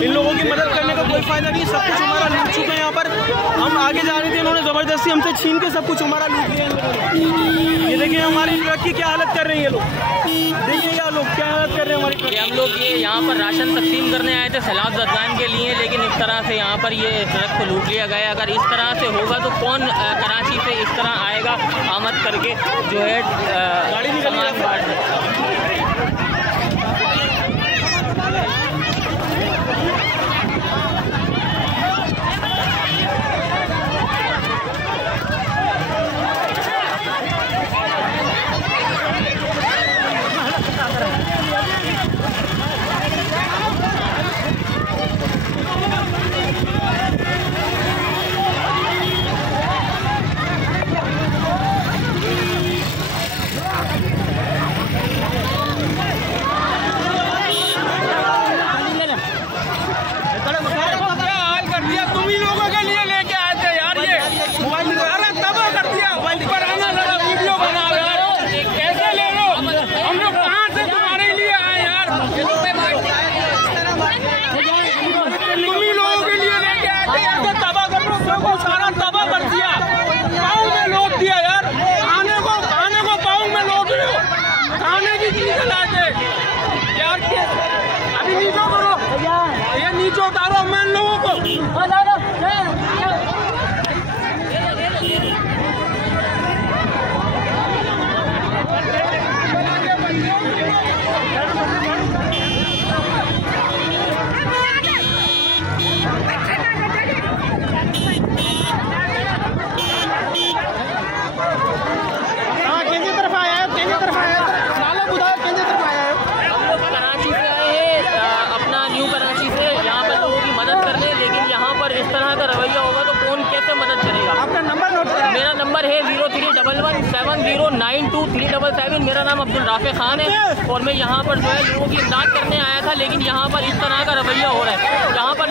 इन लोगों की मदद करने का कोई फायदा नहीं, सब कुछ हमारा लूट चुके हैं। यहाँ पर हम आगे जा रहे थे, इन्होंने जबरदस्ती हमसे छीन के सब कुछ हमारा लूट लिया इन लोगों ने। ये देखिए हमारी ट्रक की क्या हालत कर रहे हैं ये लोग, देखिए ये लोग क्या हालत कर रहे हैं हमारी ट्रक। हम लोग ये यहाँ पर राशन तकसीम करने आए थे सैलाब ज़दगान के लिए, लेकिन इस तरह से यहाँ पर ये ट्रक को लूट लिया गया। अगर इस तरह से होगा तो कौन कराची से इस तरह आएगा आमद करके जो है गाड़ी सामान बांट। अभी नीचे करो, ये नीचे उतारो मैं लोगों को। आपका नंबर नोट करें। मेरा नंबर है 0311709237। मेरा नाम अब्दुल राफे खान है और मैं यहाँ पर जो है लोगों की इमदाद करने आया था, लेकिन यहाँ पर इस तरह का रवैया हो रहा है। यहाँ पर